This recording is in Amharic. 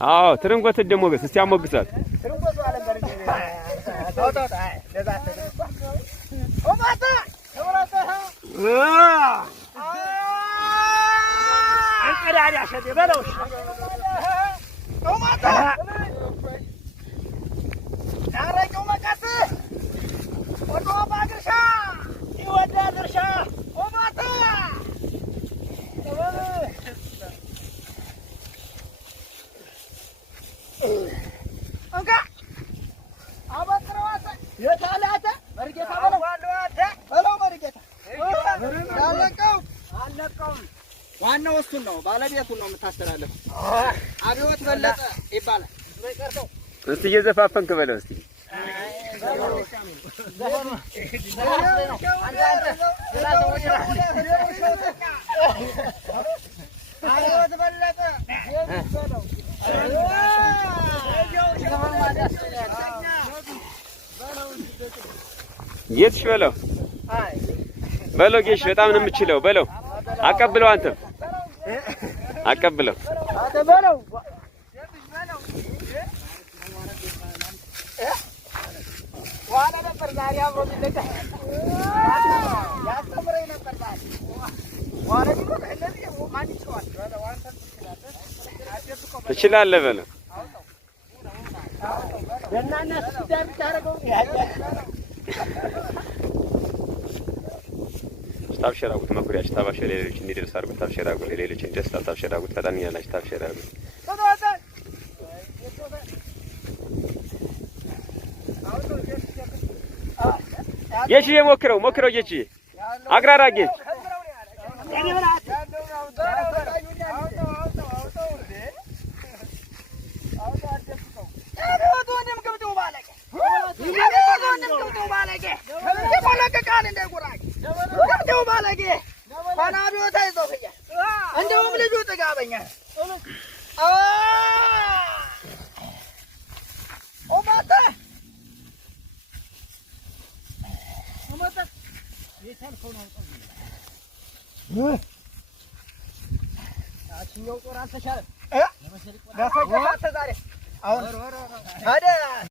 አዎ ትርንጎት ደሞገስ እስቲ አሞግሳት ትርንጎት አለ በርጂ ታውታው አይ ለዛት ኦማታ ተወራታ አንቀዳሪ አሸደ በለው ኦማታ ታረቀው መቀስ ወዶ ባግርሻ ይወዳ ድርሻ ኦማታ እንካ አበጥረዋታ የታላታ መርጌታ በለው መርጌታ አለቀው ዋናው እሱን ነው ባለቤቱን ነው የምታስተላልፈው አብዮት በለጠ ይባላል እስቲ እየዘፋፈንክ በለው እስቲ አብዮት በለጠ ጌትሽ በለው በለው ጌሽ በጣም ነው የምችለው በለው አቀብለው አንተም አቀብለው በለው ዋና ነበር ዛሬ አብሮ ቢለቀ ያስተምረኝ ነበር ዛሬ ዋና ቢቆጥ እንደዚህ ማን ይችላል ዋና ትችላለህ በለው ደናና ሲዳር ታረገው ታብሸራጉት መኩሪያች ታባሸ ለሌሎች እንዲደርስ አድርጉት ታብሸራጉ ለሌሎች እንዲደርስ ታብሸራጉት ፈጣን ያላችሁ ታብሸራጉ የቺ ሞክረው የቺ አግራራጌ እንደውም ልጁ ጥጋበኛ ኦማታ የታልከው ነው አችኛው ቆራን ተሻለ ለመሰለኝ ቆራን ተዛሬ አሁን ታዲያ